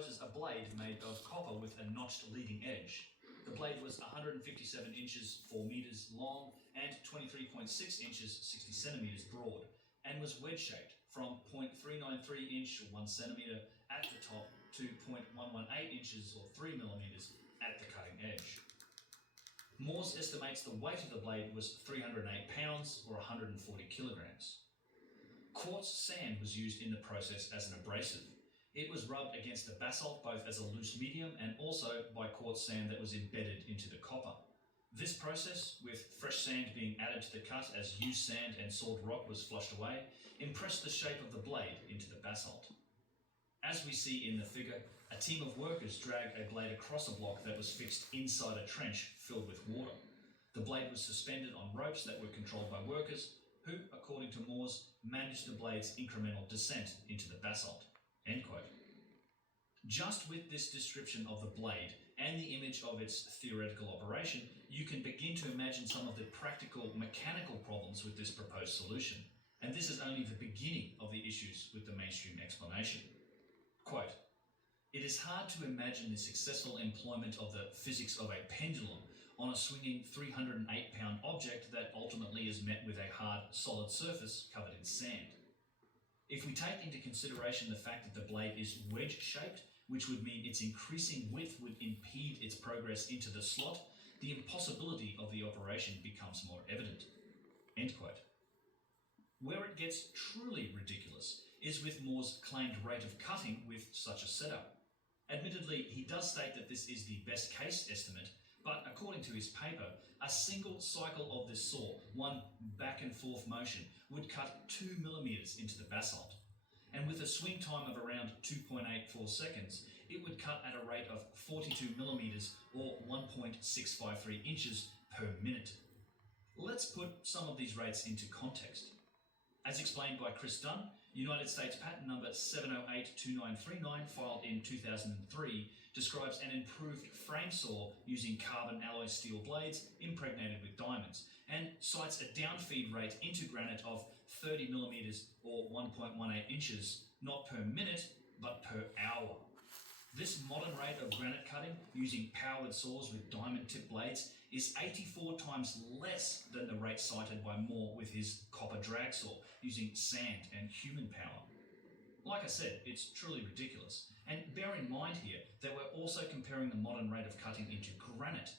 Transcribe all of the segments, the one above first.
exposes a blade made of copper with a notched leading edge. The blade was 157 inches 4 meters long and 23.6 inches 60 centimeters broad, and was wedge-shaped from 0.393 inch or 1 centimeter at the top to 0.118 inches or 3 millimeters at the cutting edge. Moores estimates the weight of the blade was 308 pounds or 140 kilograms. Quartz sand was used in the process as an abrasive. It was rubbed against the basalt both as a loose medium and also by quartz sand that was embedded into the copper. This process, with fresh sand being added to the cut as used sand and sawed rock was flushed away, impressed the shape of the blade into the basalt. As we see in the figure, a team of workers dragged a blade across a block that was fixed inside a trench filled with water. The blade was suspended on ropes that were controlled by workers who, according to Moores, managed the blade's incremental descent into the basalt. End quote. Just with this description of the blade and the image of its theoretical operation, you can begin to imagine some of the practical mechanical problems with this proposed solution. And this is only the beginning of the issues with the mainstream explanation. Quote, "It is hard to imagine the successful employment of the physics of a pendulum on a swinging 308-pound object that ultimately is met with a hard, solid surface covered in sand. If we take into consideration the fact that the blade is wedge-shaped, which would mean its increasing width would impede its progress into the slot, the impossibility of the operation becomes more evident." End quote. Where it gets truly ridiculous is with Moore's claimed rate of cutting with such a setup. Admittedly, he does state that this is the best case estimate, but according to his paper, a single cycle of this saw, one back and forth motion, would cut 2 millimeters into the basalt. And with a swing time of around 2.84 seconds, it would cut at a rate of 42 millimeters or 1.653 inches per minute. Let's put some of these rates into context. As explained by Chris Dunn, United States patent number 7082939, filed in 2003, describes an improved frame saw using carbon alloy steel blades impregnated with diamonds, and cites a downfeed rate into granite of 30 millimeters or 1.18 inches, not per minute, but per hour. This modern rate of granite cutting using powered saws with diamond-tipped blades is 84 times less than the rate cited by Moore with his copper drag saw using sand and human power. Like I said, it's truly ridiculous. And bear in mind here that we're also comparing the modern rate of cutting into granite,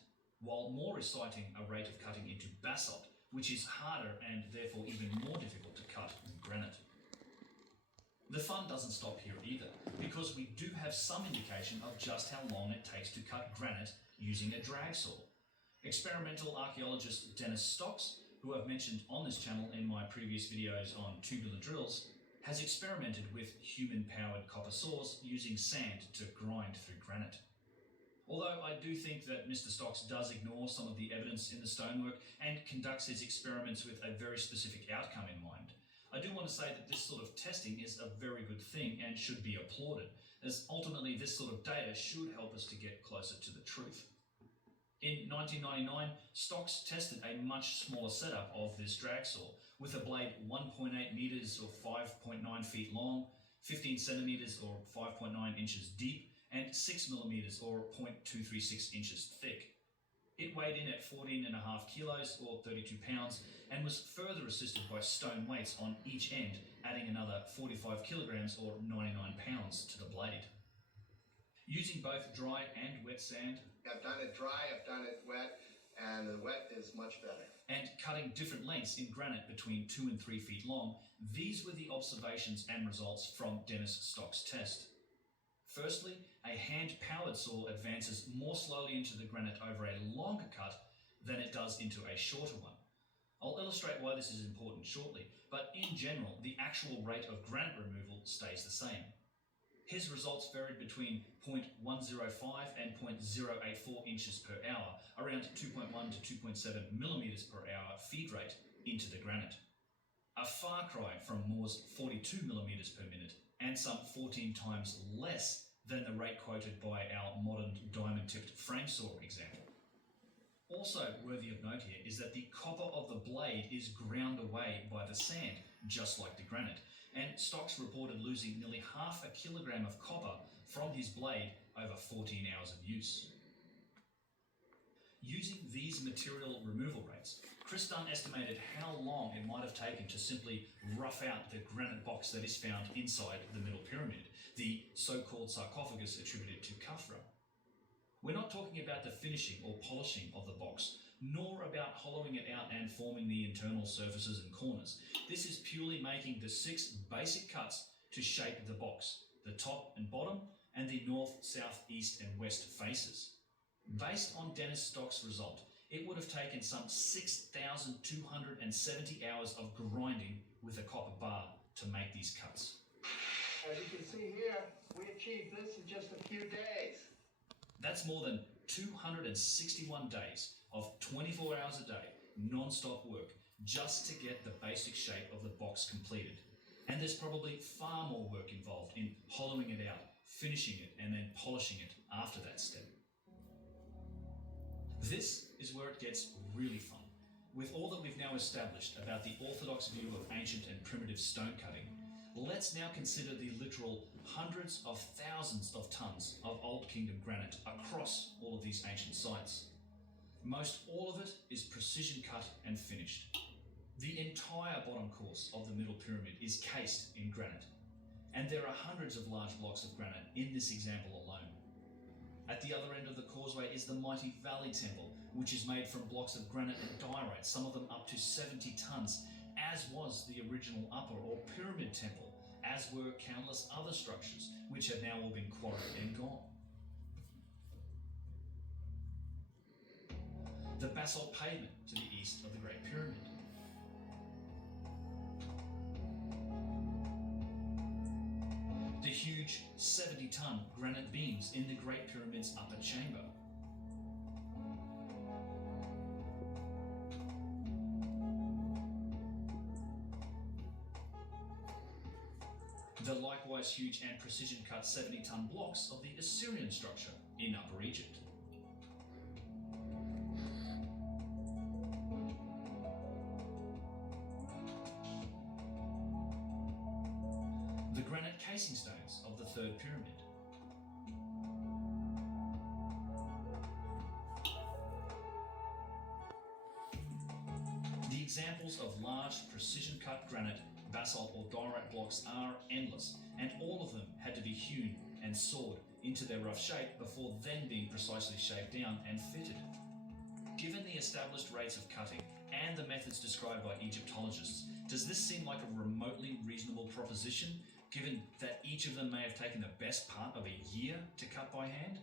while Moore is citing a rate of cutting into basalt, which is harder and therefore even more difficult to cut than granite. The fun doesn't stop here either, because we do have some indication of just how long it takes to cut granite using a drag saw. Experimental archaeologist Dennis Stocks, who I've mentioned on this channel in my previous videos on tubular drills, has experimented with human-powered copper saws using sand to grind through granite. Although I do think that Mr. Stocks does ignore some of the evidence in the stonework and conducts his experiments with a very specific outcome in mind, I do want to say that this sort of testing is a very good thing and should be applauded, as ultimately this sort of data should help us to get closer to the truth. In 1999, Stocks tested a much smaller setup of this drag saw, with a blade 1.8 meters or 5.9 feet long, 15 centimeters or 5.9 inches deep, and 6 millimeters or 0.236 inches thick. It weighed in at 14.5 kilos or 32 pounds and was further assisted by stone weights on each end, adding another 45 kilograms or 99 pounds to the blade. Using both dry and wet sand, I've done it dry, I've done it wet, and the wet is much better. And cutting different lengths in granite between 2 and 3 feet long, these were the observations and results from Dennis Stocks' test. Firstly, a hand-powered saw advances more slowly into the granite over a longer cut than it does into a shorter one. I'll illustrate why this is important shortly, but in general, the actual rate of granite removal stays the same. His results varied between 0.105 and 0.084 inches per hour, around 2.1 to 2.7 millimeters per hour feed rate into the granite. A far cry from Moore's 42 millimeters per minute, and some 14 times less than the rate quoted by our modern diamond-tipped frame saw example. Also worthy of note here is that the copper of the blade is ground away by the sand, just like the granite, and Stocks reported losing nearly half a kilogram of copper from his blade over 14 hours of use. Using these material removal rates, Chris Dunn estimated how long it might have taken to simply rough out the granite box that is found inside the Middle Pyramid, the so-called sarcophagus attributed to Khafra. We're not talking about the finishing or polishing of the box, nor about hollowing it out and forming the internal surfaces and corners. This is purely making the 6 basic cuts to shape the box, the top and bottom, and the north, south, east, and west faces. Based on Dennis Stock's result, it would have taken some 6,270 hours of grinding with a copper bar to make these cuts. As you can see here, we achieved this in just a few days. That's more than 261 days of 24 hours a day, non-stop work, just to get the basic shape of the box completed. And there's probably far more work involved in hollowing it out, finishing it, and then polishing it after that step. This is where it gets really fun. With all that we've now established about the orthodox view of ancient and primitive stone cutting, let's now consider the literal hundreds of thousands of tons of Old Kingdom granite across all of these ancient sites. Most all of it is precision cut and finished. The entire bottom course of the Middle Pyramid is cased in granite, and there are hundreds of large blocks of granite in this example alone. At the other end of the causeway is the mighty Valley Temple, which is made from blocks of granite and diorite, some of them up to 70 tons, as was the original upper or pyramid temple, as were countless other structures, which have now all been quarried and gone. The basalt pavement to the east of the Great Pyramid. The huge 70-ton granite beams in the Great Pyramid's upper chamber. The likewise huge and precision-cut 70-ton blocks of the Assyrian structure in Upper Egypt. The granite casing stones of the Third Pyramid. The examples of large precision-cut granite, basalt or diorite blocks are endless, and all of them had to be hewn and sawed into their rough shape before then being precisely shaved down and fitted. Given the established rates of cutting and the methods described by Egyptologists, does this seem like a remotely reasonable proposition, given that each of them may have taken the best part of a year to cut by hand?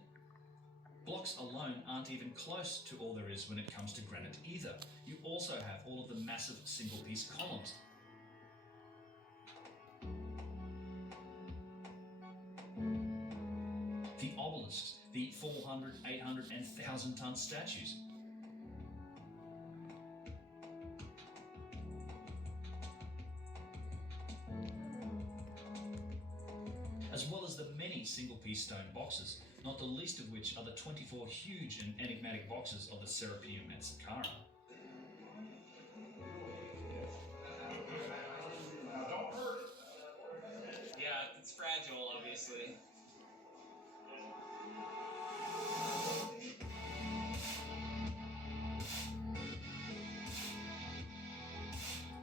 Blocks alone aren't even close to all there is when it comes to granite either. You also have all of the massive single-piece columns. The obelisks, the 400, 800 and 1,000-ton statues. As well as the many single-piece stone boxes, not the least of which are the 24 huge and enigmatic boxes of the Serapeum at Saqqara. Yeah, it's fragile, obviously.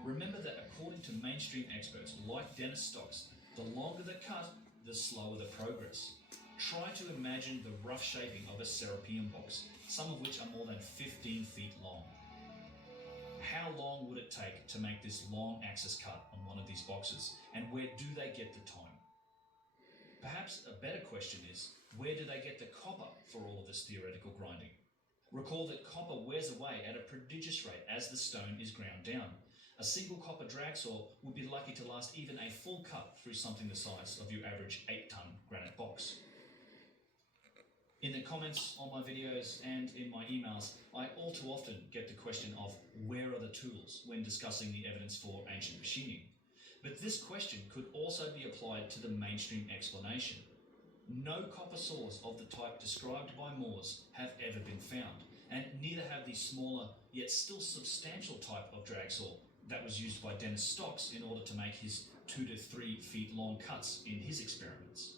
Remember that according to mainstream experts like Dennis Stocks, the longer the cut, the slower the progress. Try to imagine the rough shaping of a Serapeum box, some of which are more than 15 feet long. How long would it take to make this long axis cut on one of these boxes, and where do they get the time? Perhaps a better question is, where do they get the copper for all of this theoretical grinding? Recall that copper wears away at a prodigious rate as the stone is ground down. A single copper drag saw would be lucky to last even a full cut through something the size of your average 8-ton granite box. In the comments on my videos and in my emails, I all too often get the question of where are the tools when discussing the evidence for ancient machining. But this question could also be applied to the mainstream explanation. No copper saws of the type described by Moores have ever been found, and neither have the smaller yet still substantial type of drag saw that was used by Dennis Stocks in order to make his 2 to 3 feet long cuts in his experiments.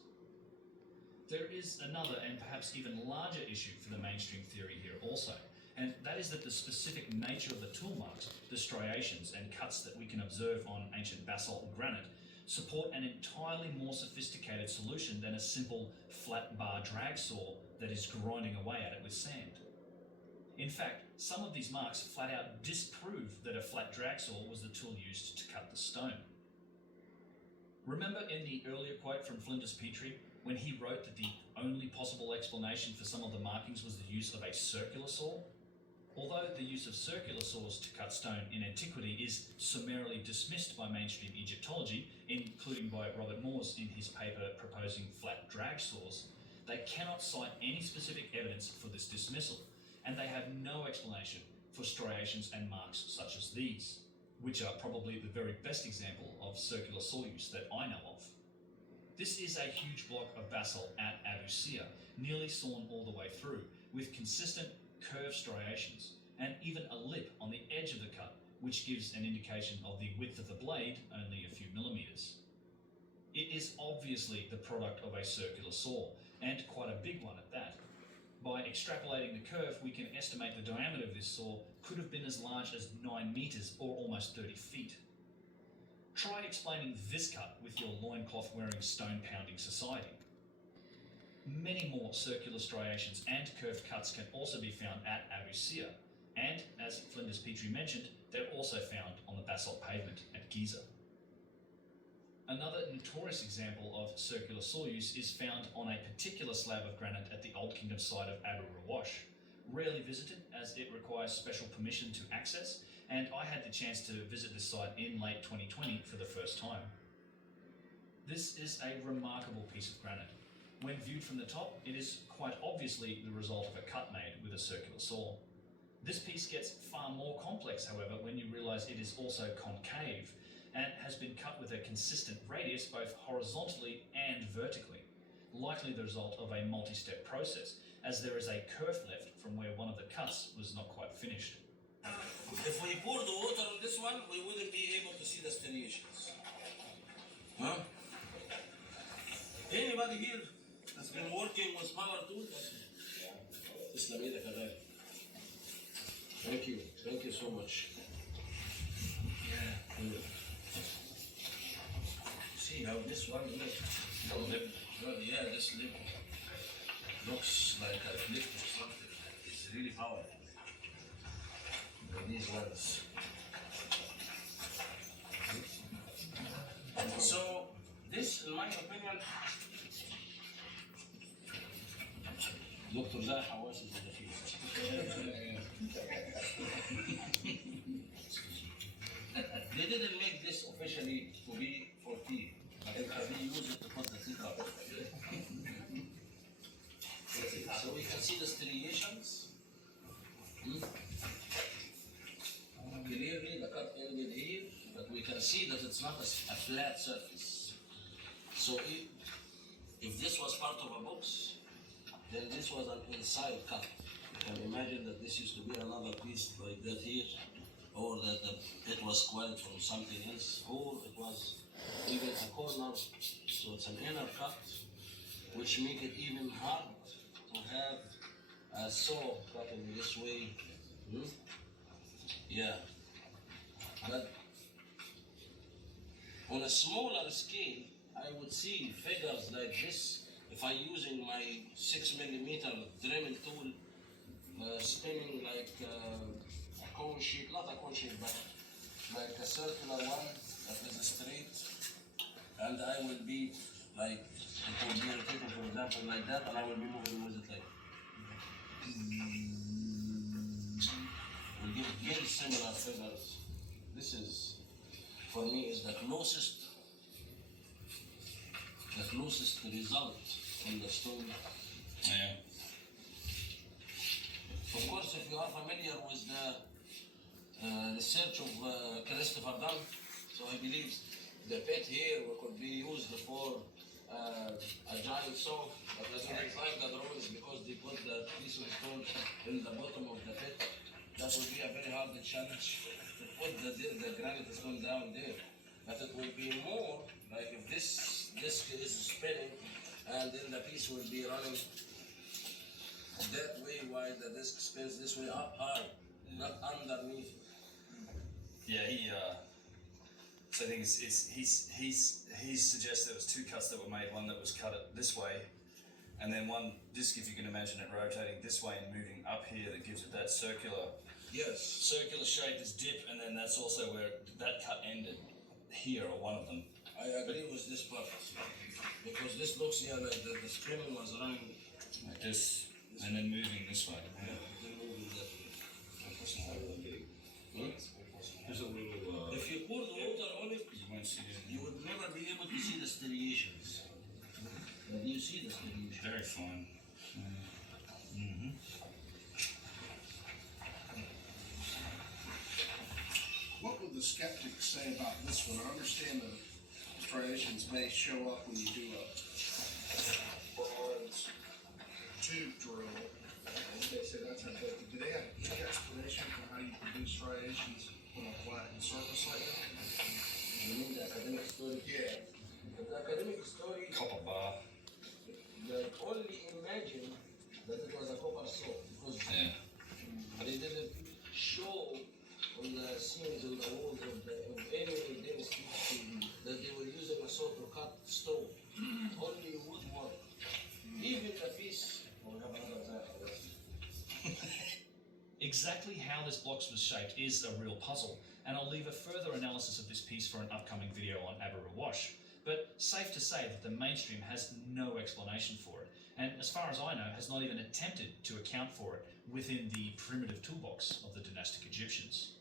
There is another and perhaps even larger issue for the mainstream theory here also, and that is that the specific nature of the tool marks, the striations and cuts that we can observe on ancient basalt and granite, support an entirely more sophisticated solution than a simple flat bar drag saw that is grinding away at it with sand. In fact, some of these marks flat out disprove that a flat drag saw was the tool used to cut the stone. Remember in the earlier quote from Flinders Petrie, when he wrote that the only possible explanation for some of the markings was the use of a circular saw? Although the use of circular saws to cut stone in antiquity is summarily dismissed by mainstream Egyptology, including by Robert Moores in his paper proposing flat drag saws, they cannot cite any specific evidence for this dismissal, and they have no explanation for striations and marks such as these, which are probably the very best example of circular saw use that I know of. This is a huge block of basalt at Abu Sir, nearly sawn all the way through, with consistent curved striations, and even a lip on the edge of the cut, which gives an indication of the width of the blade, only a few millimeters. It is obviously the product of a circular saw, and quite a big one at that. By extrapolating the curve, we can estimate the diameter of this saw could have been as large as 9 meters or almost 30 feet. Try explaining this cut with your loincloth wearing stone pounding society. Many more circular striations and curved cuts can also be found at Abu Sir, and as Flinders Petrie mentioned, they're also found on the basalt pavement at Giza. Another notorious example of circular saw use is found on a particular slab of granite at the Old Kingdom site of Abu Rawash, rarely visited as it requires special permission to access, and I had the chance to visit this site in late 2020 for the first time. This is a remarkable piece of granite. When viewed from the top, it is quite obviously the result of a cut made with a circular saw. This piece gets far more complex, however, when you realise it is also concave and has been cut with a consistent radius both horizontally and vertically, likely the result of a multi-step process, as there is a kerf left from where one of the cuts was not quite finished. If we pour the water on this one, we wouldn't be able to see the striations. Huh? Anybody here has been working with power tools? تسلم ايدك يا غالي. Thank you so much. Yeah. See how this one looks? Yeah, this lip looks like a lift or something. It's really powerful. These ones. So this, in my opinion, Dr. Zah Hawass is the field. They didn't make this officially to be for tea, but they use it to put the teacup. So we can see the striations. Clearly the cut ended here, but we can see that it's not a flat surface. So if this was part of a box, then this was an inside cut. You can imagine that this used to be another piece like that here, or that it was squared from something else, or it was even a corner. So it's an inner cut, which makes it even hard to have a saw cut in this way. Yeah. But on a smaller scale, I would see figures like this if I'm using my 6mm Dremel tool, spinning like a cone shape, not a cone shape, but like a circular one that is straight, and I will be like, it will be rotating, for example, like that, and I will be moving with it like. Will give very similar figures. This is, for me, is the closest result in the stone. Yeah. Of course, if you are familiar with the research of Christopher Dunn, so I believe the pit here could be used for a giant saw, but I don't like the drawings because they put the piece of stone in the bottom of the pit. That would be a very hard challenge to put the granite stone down there. But it will be more like if this disc is spinning and then the piece will be running that way while the disc spins this way up high, not underneath. Yeah, so I think he's suggested it was two cuts that were made, one that was cut it this way, and then one disc, if you can imagine it rotating this way and moving up here, that gives it that circular shape, this dip, and then that's also where that cut ended here, or one of them. I agree with this part because this looks like the spinning was running Like this, and then moving this way. Yeah. then moving that way. There's a little. If you pour the water on it, You won't see it. you would never be able to see the striations. But you see the striations. Very fine. What would the skeptics say about this one? I understand the striations may show up when you do a bronze tube drill. And they say that's unhealthy. Do they have any explanation for how you produce striations on a flattened surface like that? You mean the academic story? Yeah. The academic story, Copper bar. they only imagined that it was a copper saw because Yeah. they didn't show on the scenes on the walls of any dentist that they were using a saw to cut stone. Only woodwork. Even the piece. Oh, we have another example. Exactly how this box was shaped is a real puzzle, and I'll leave a further analysis of this piece for an upcoming video on Aberrawash. But safe to say that the mainstream has no explanation for it, and as far as I know, has not even attempted to account for it within the primitive toolbox of the dynastic Egyptians.